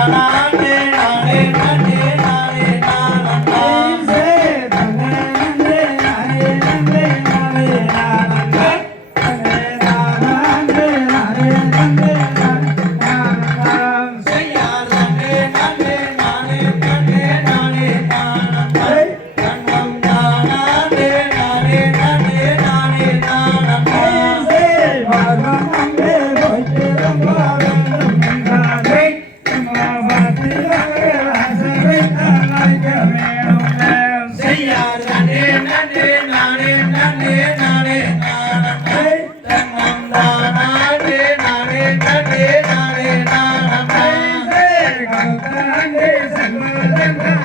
na na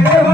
Deus.